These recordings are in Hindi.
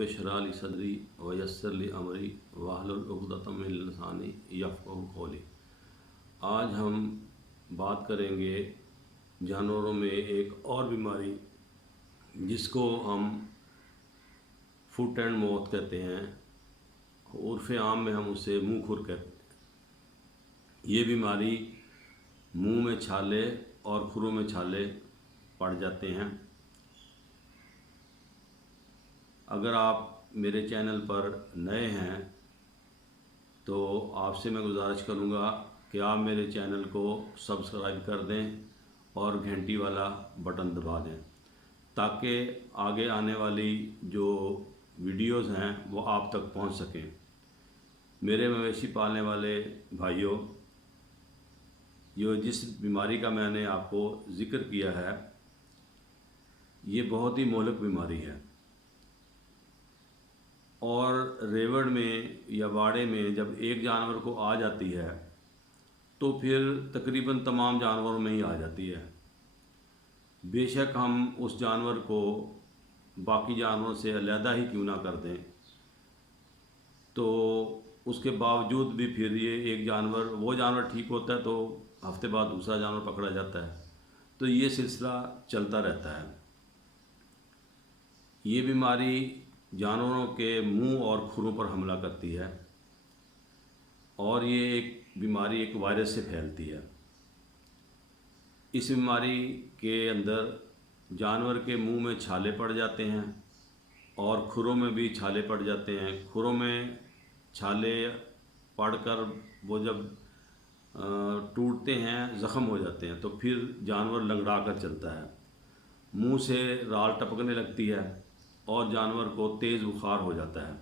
रब्बि इश्रह ली सदरी व यस्सिर ली अमरी वाहलुल उक़दतम मिन लिसानी यफ़क़हू क़ौली। आज हम बात करेंगे जानवरों में एक और बीमारी जिसको हम फुट एंड माउथ कहते हैं, उर्फ़ आम में हम उसे मुँह खुर कहते हैं। ये बीमारी मुंह में छाले और खुरों में छाले पड़ जाते हैं। अगर आप मेरे चैनल पर नए हैं तो आपसे मैं गुजारिश करूंगा कि आप मेरे चैनल को सब्सक्राइब कर दें और घंटी वाला बटन दबा दें ताकि आगे आने वाली जो वीडियोस हैं वो आप तक पहुंच सकें। मेरे मवेशी पालने वाले भाइयों, जिस बीमारी का मैंने आपको ज़िक्र किया है ये बहुत ही मोहलिक बीमारी है और रेवड़ में या बाड़े में जब एक जानवर को आ जाती है तो फिर तकरीबन तमाम जानवरों में ही आ जाती है। बेशक हम उस जानवर को बाकी जानवरों से अलहदा ही क्यों ना कर दें, तो उसके बावजूद भी फिर ये एक जानवर, वो जानवर ठीक होता है तो हफ्ते बाद दूसरा जानवर पकड़ा जाता है, तो ये सिलसिला चलता रहता है। ये बीमारी जानवरों के मुंह और खुरों पर हमला करती है और ये एक बीमारी एक वायरस से फैलती है। इस बीमारी के अंदर जानवर के मुंह में छाले पड़ जाते हैं और खुरों में भी छाले पड़ जाते हैं। खुरों में छाले पड़कर वो जब टूटते हैं, ज़ख़म हो जाते हैं, तो फिर जानवर लंगड़ा कर चलता है, मुंह से राल टपकने लगती है और जानवर को तेज़ बुखार हो जाता है।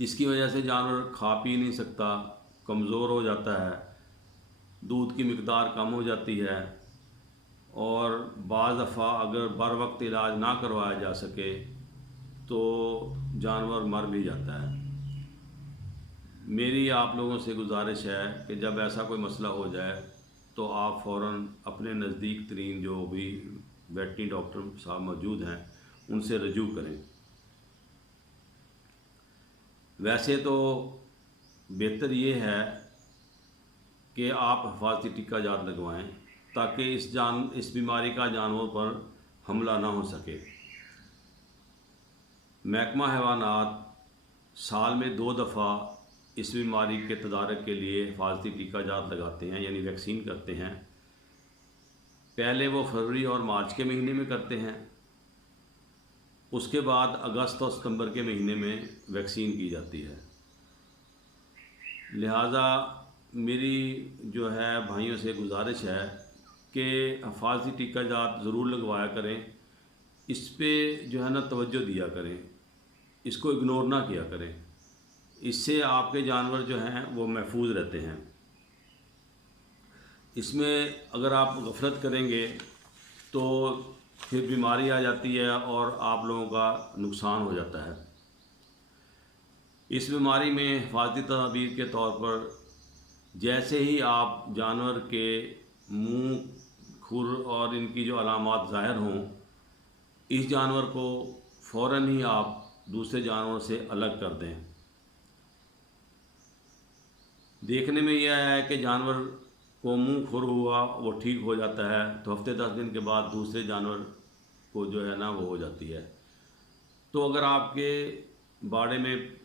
इसकी वजह से जानवर खा पी नहीं सकता, कमज़ोर हो जाता है, दूध की मिक़दार कम हो जाती है और बाज़ दफ़ा अगर बर वक्त इलाज ना करवाया जा सके तो जानवर मर भी जाता है। मेरी आप लोगों से गुजारिश है कि जब ऐसा कोई मसला हो जाए तो आप फ़ौरन अपने नज़दीक तरीन जो भी वेटरनरी डॉक्टर साहब मौजूद हैं उनसे रजू करें। वैसे तो बेहतर ये है कि आप हिफाजती टीका जात लगवाएं ताकि इस बीमारी का जानवरों पर हमला ना हो सके। महकमा हैवानात साल में 2 दफ़ा इस बीमारी के तदारक के लिए हिफाजती टीका जात लगाते हैं, यानी वैक्सीन करते हैं। पहले वो फरवरी और मार्च के महीने में करते हैं, उसके बाद अगस्त और सितंबर के महीने में वैक्सीन की जाती है। लिहाजा मेरी जो है भाइयों से गुजारिश है कि हिफाजती टीका जात ज़रूर लगवाया करें। इस पे जो है ना तवज्जो दिया करें, इसको इग्नोर ना किया करें। इससे आपके जानवर जो हैं वो महफूज रहते हैं। इसमें अगर आप गफलत करेंगे तो फिर बीमारी आ जाती है और आप लोगों का नुकसान हो जाता है। इस बीमारी में हिफाजती तदाबीर के तौर पर जैसे ही आप जानवर के मुंह, खुर और इनकी जो अलामात ज़ाहिर हों, इस जानवर को फ़ौरन ही आप दूसरे जानवरों से अलग कर दें। देखने में यह है कि जानवर को मुंह खुर हुआ, वो ठीक हो जाता है, तो हफ्ते 10 दिन के बाद दूसरे जानवर को जो है ना वो हो जाती है। तो अगर आपके बाड़े में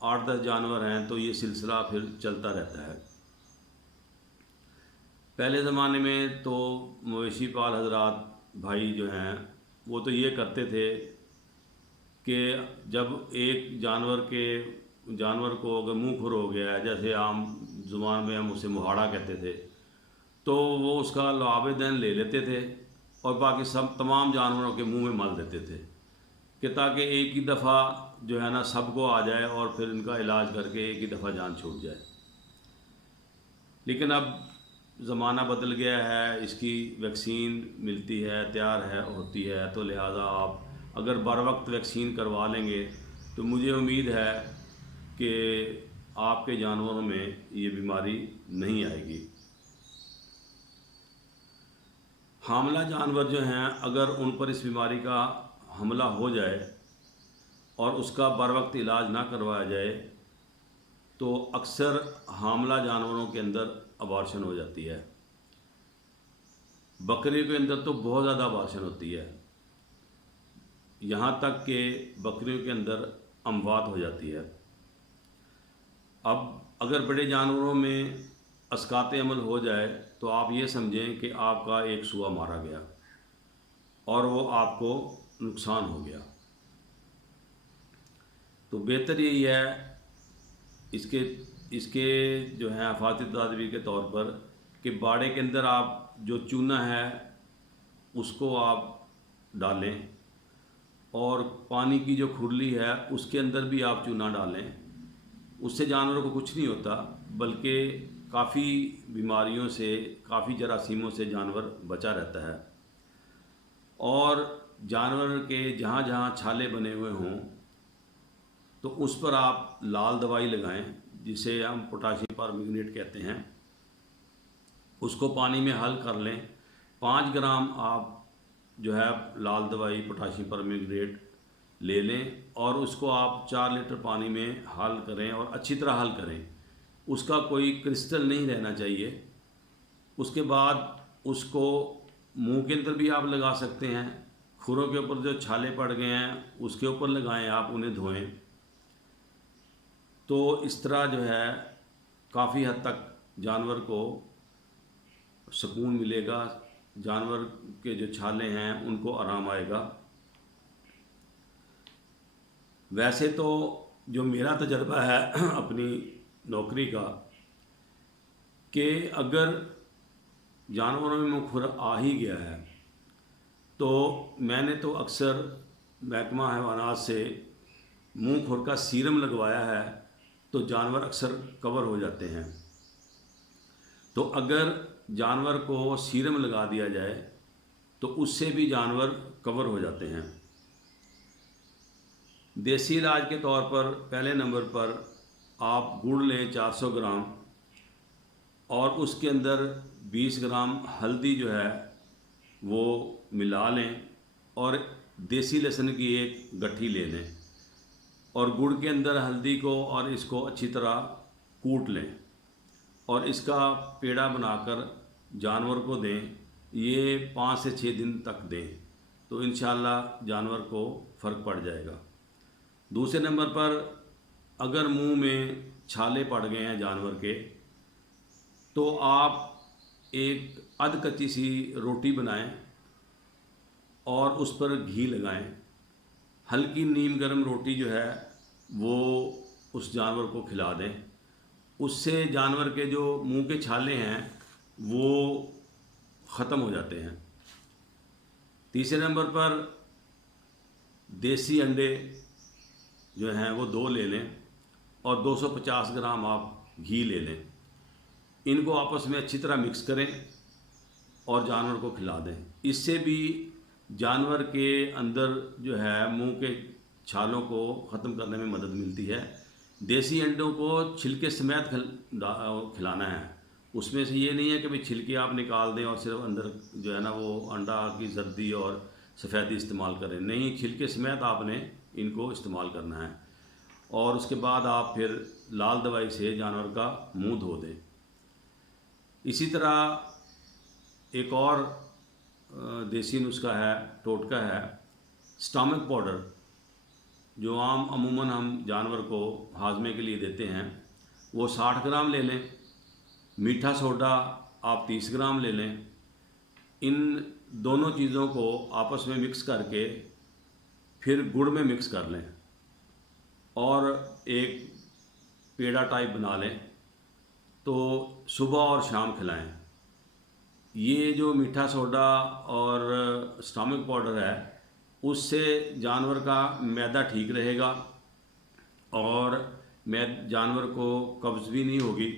8-10 जानवर हैं तो ये सिलसिला फिर चलता रहता है। पहले ज़माने में तो मवेशी पाल हजरात भाई जो हैं वो तो ये करते थे कि जब एक जानवर को अगर मुंह खुर हो गया है, जैसे आम ज़ुबान में हम उसे मुहाड़ा कहते थे, तो वो उसका लुआब दैन ले लेते थे और बाकी सब तमाम जानवरों के मुंह में मल देते थे कि ताकि एक ही दफ़ा जो है ना सबको आ जाए और फिर इनका इलाज करके एक ही दफ़ा जान छूट जाए। लेकिन अब ज़माना बदल गया है, इसकी वैक्सीन मिलती है, तैयार है, होती है, तो लिहाजा आप अगर बर वक्त वैक्सीन करवा लेंगे तो मुझे उम्मीद है कि आपके जानवरों में ये बीमारी नहीं आएगी। हामला जानवर जो हैं अगर उन पर इस बीमारी का हमला हो जाए और उसका बर वक्त इलाज ना करवाया जाए तो अक्सर हामला जानवरों के अंदर अबॉर्शन हो जाती है। बकरियों के अंदर तो बहुत ज़्यादा अबॉर्शन होती है, यहाँ तक कि बकरियों के अंदर अमवात हो जाती है। अब अगर बड़े जानवरों में अस्कात अमल हो जाए तो आप ये समझें कि आपका एक सूआ मारा गया और वो आपको नुकसान हो गया। तो बेहतर यही है इसके इसके जो है हिफाजती तदाबीर के तौर पर कि बाड़े के अंदर आप जो चूना है उसको आप डालें और पानी की जो खुरली है उसके अंदर भी आप चूना डालें। उससे जानवरों को कुछ नहीं होता, बल्कि काफ़ी बीमारियों से, काफ़ी जरासीमों से जानवर बचा रहता है। और जानवर के जहाँ जहाँ छाले बने हुए हों तो उस पर आप लाल दवाई लगाएं, जिसे हम पोटाशियम परमैंगनेट कहते हैं। उसको पानी में हल कर लें। 5 ग्राम आप जो है लाल दवाई पोटाशियम परमैंगनेट ले लें और उसको आप 4 लीटर पानी में हल करें और अच्छी तरह हल करें। उसका कोई क्रिस्टल नहीं रहना चाहिए। उसके बाद उसको मुंह के अंदर भी आप लगा सकते हैं। खुरों के ऊपर जो छाले पड़ गए हैं उसके ऊपर लगाएं, आप उन्हें धोएं। तो इस तरह जो है काफ़ी हद तक जानवर को सुकून मिलेगा, जानवर के जो छाले हैं उनको आराम आएगा। वैसे तो जो मेरा तजर्बा है अपनी नौकरी का, कि अगर जानवरों में मुँहखुर आ ही गया है तो मैंने तो अक्सर महकमा हैवानात से मुँहखुर का सीरम लगवाया है, तो जानवर अक्सर कवर हो जाते हैं। तो अगर जानवर को सीरम लगा दिया जाए तो उससे भी जानवर कवर हो जाते हैं। देसी इलाज के तौर पर पहले नंबर पर आप गुड़ लें 400 ग्राम और उसके अंदर 20 ग्राम हल्दी जो है वो मिला लें और देसी लहसुन की एक गट्ठी ले लें और गुड़ के अंदर हल्दी को और इसको अच्छी तरह कूट लें और इसका पेड़ा बनाकर जानवर को दें। ये 5 से 6 दिन तक दें तो इंशाअल्लाह जानवर को फ़र्क पड़ जाएगा। दूसरे नंबर पर अगर मुंह में छाले पड़ गए हैं जानवर के, तो आप एक अध कच्ची सी रोटी बनाएं और उस पर घी लगाएं। हल्की नीम गर्म रोटी जो है वो उस जानवर को खिला दें। उससे जानवर के जो मुंह के छाले हैं वो ख़त्म हो जाते हैं। तीसरे नंबर पर देसी अंडे जो हैं वो 2 ले लें और 250 ग्राम आप घी ले लें। इनको आपस में अच्छी तरह मिक्स करें और जानवर को खिला दें। इससे भी जानवर के अंदर जो है मुंह के छालों को ख़त्म करने में मदद मिलती है। देसी अंडों को छिलके समेत खिलाना है। उसमें से ये नहीं है कि भाई छिलके आप निकाल दें और सिर्फ अंदर जो है ना वो अंडा की जर्दी और सफ़ेदी इस्तेमाल करें। नहीं, छिलके समेत आपने इनको इस्तेमाल करना है। और उसके बाद आप फिर लाल दवाई से जानवर का मुंह धो दें। इसी तरह एक और देसी नुस्खा है, टोटका है, स्टमक पाउडर, जो अमूमन हम जानवर को हाजमे के लिए देते हैं, वो 60 ग्राम ले लें। मीठा सोडा आप 30 ग्राम ले लें। इन दोनों चीज़ों को आपस में मिक्स करके फिर गुड़ में मिक्स कर लें और एक पेड़ा टाइप बना लें, तो सुबह और शाम खिलाएं। ये जो मीठा सोडा और स्टमक पाउडर है उससे जानवर का मैदा ठीक रहेगा और जानवर को कब्ज़ भी नहीं होगी।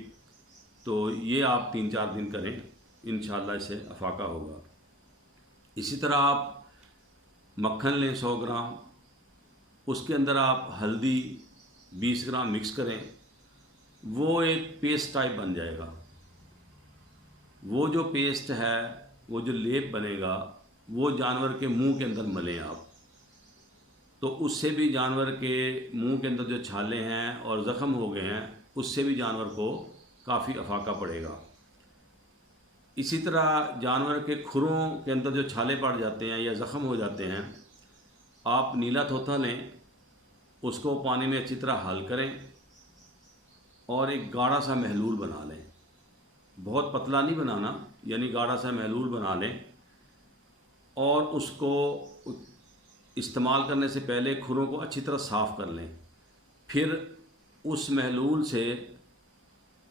तो ये आप 3-4 दिन करें, इंशाअल्लाह इससे अफाका होगा। इसी तरह आप मक्खन लें 100 ग्राम, उसके अंदर आप हल्दी 20 ग्राम मिक्स करें, वो एक पेस्ट टाइप बन जाएगा। वो जो पेस्ट है, वो जो लेप बनेगा, वो जानवर के मुंह के अंदर मलें आप, तो उससे भी जानवर के मुंह के अंदर जो छाले हैं और ज़ख़म हो गए हैं, उससे भी जानवर को काफ़ी अफाका पड़ेगा। इसी तरह जानवर के खुरों के अंदर जो छाले पड़ जाते हैं या ज़ख़म हो जाते हैं, आप नीला तोता लें, उसको पानी में अच्छी तरह हल करें और एक गाढ़ा सा महलूल बना लें। बहुत पतला नहीं बनाना, यानी गाढ़ा सा महलूल बना लें और उसको इस्तेमाल करने से पहले खुरों को अच्छी तरह साफ़ कर लें। फिर उस महलूल से,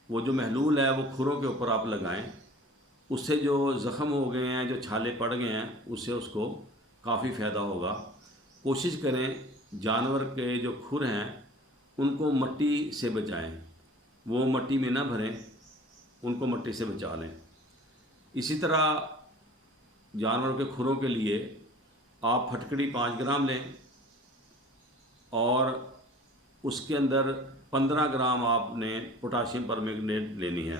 वो जो महलूल है वो खुरों के ऊपर आप लगाएं। उससे जो ज़ख़म हो गए हैं, जो छाले पड़ गए हैं, उससे उसको काफ़ी फ़ायदा होगा। कोशिश करें जानवर के जो खुर हैं उनको मिट्टी से बचाएं, वो मिट्टी में ना भरें, उनको मिट्टी से बचा लें। इसी तरह जानवर के खुरों के लिए आप फटकड़ी 5 ग्राम लें और उसके अंदर 15 ग्राम आपने पोटाशियम परमैंगनेट लेनी है।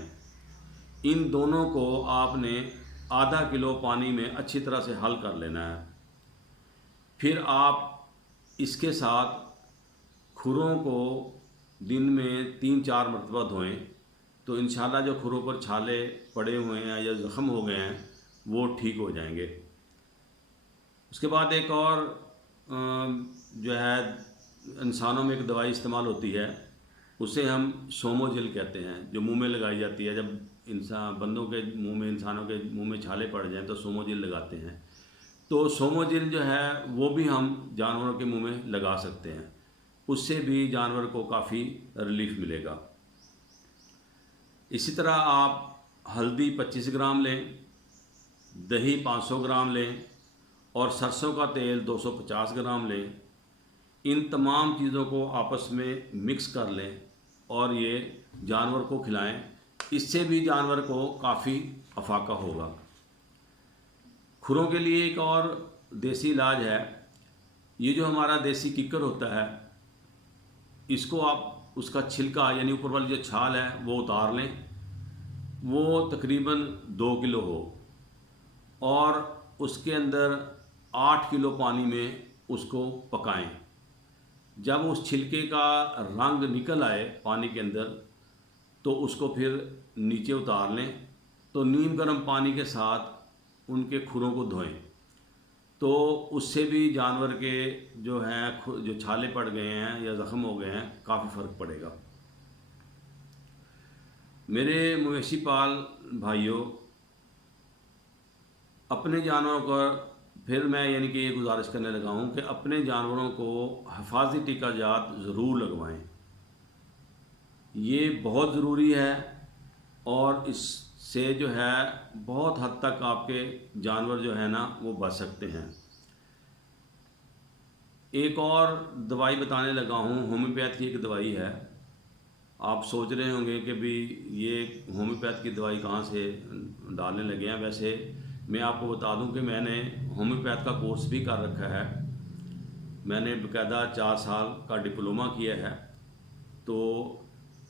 इन दोनों को आपने आधा किलो पानी में अच्छी तरह से हल कर लेना है। फिर आप इसके साथ खुरों को दिन में 3-4 मरतबा धोएं, तो इंशाल्लाह जो खुरों पर छाले पड़े हुए हैं या ज़ख़म हो गए हैं वो ठीक हो जाएंगे। उसके बाद एक और जो है इंसानों में एक दवाई इस्तेमाल होती है, उसे हम सोमोजिल कहते हैं, जो मुंह में लगाई जाती है। जब इंसान बंदों के मुंह में, इंसानों के मुंह में छाले पड़ जाएं तो सोमोजिल लगाते हैं। तो सोमोजिल जो है वो भी हम जानवरों के मुंह में लगा सकते हैं, उससे भी जानवर को काफ़ी रिलीफ मिलेगा। इसी तरह आप हल्दी 25 ग्राम लें, दही 500 ग्राम लें और सरसों का तेल 250 ग्राम लें। इन तमाम चीज़ों को आपस में मिक्स कर लें और ये जानवर को खिलाएं। इससे भी जानवर को काफ़ी अफाका होगा। खुरों के लिए एक और देसी इलाज है। ये जो हमारा देसी किक्कर होता है, इसको आप उसका छिलका यानी ऊपर वाली जो छाल है वो उतार लें। वो तकरीबन 2 किलो हो और उसके अंदर 8 किलो पानी में उसको पकाएं। जब उस छिलके का रंग निकल आए पानी के अंदर, तो उसको फिर नीचे उतार लें। तो नीम गर्म पानी के साथ उनके खुरों को धोएं, तो उससे भी जानवर के जो हैं, जो छाले पड़ गए हैं या ज़ख़म हो गए हैं, काफ़ी फ़र्क पड़ेगा। मेरे मवेशी पाल भाइयों, अपने जानवरों का फिर मैं यानी कि ये गुजारिश करने लगा हूँ कि अपने जानवरों को हिफाजती टीकाजात ज़रूर लगवाएं। ये बहुत ज़रूरी है और इससे जो है बहुत हद तक आपके जानवर जो है ना वो बच सकते हैं। एक और दवाई बताने लगा हूँ, होम्योपैथ की एक दवाई है। आप सोच रहे होंगे कि भी ये होम्योपैथ की दवाई कहाँ से डालने लगे हैं। वैसे मैं आपको बता दूं कि मैंने होम्योपैथ का कोर्स भी कर रखा है। मैंने बाकायदा 4 साल का डिप्लोमा किया है। तो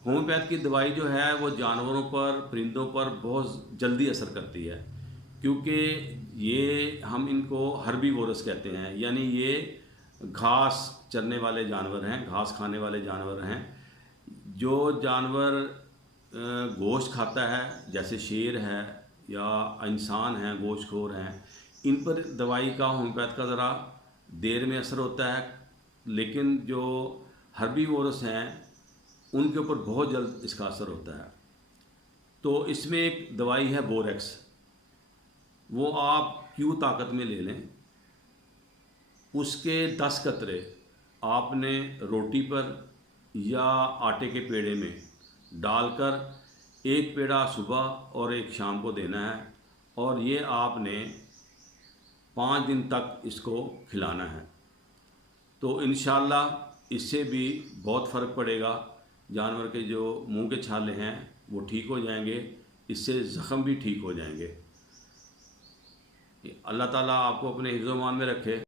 होम्योपैथ की दवाई जो है वो जानवरों पर, परिंदों पर बहुत जल्दी असर करती है, क्योंकि ये हम इनको हर्बीवोरस कहते हैं, यानी ये घास चरने वाले जानवर हैं, घास खाने वाले जानवर हैं। जो जानवर गोश्त खाता है, जैसे शेर है या इंसान हैं, गोश्तखोर हैं, इन पर दवाई का, होम्योपैथ का ज़रा देर में असर होता है, लेकिन जो हर्बीवोरस हैं उनके ऊपर बहुत जल्द इसका असर होता है। तो इसमें एक दवाई है बोरेक्स, वो आप क्यू ताकत में ले लें। उसके 10 कतरे आपने रोटी पर या आटे के पेड़े में डालकर एक पेड़ा सुबह और एक शाम को देना है, और ये आपने 5 दिन तक इसको खिलाना है। तो इंशाअल्लाह इससे भी बहुत फ़र्क पड़ेगा। जानवर के जो मुंह के छाले हैं वो ठीक हो जाएंगे, इससे ज़ख़म भी ठीक हो जाएंगे। अल्लाह ताला आपको अपने हिफ्ज़-ओ-मान में रखे।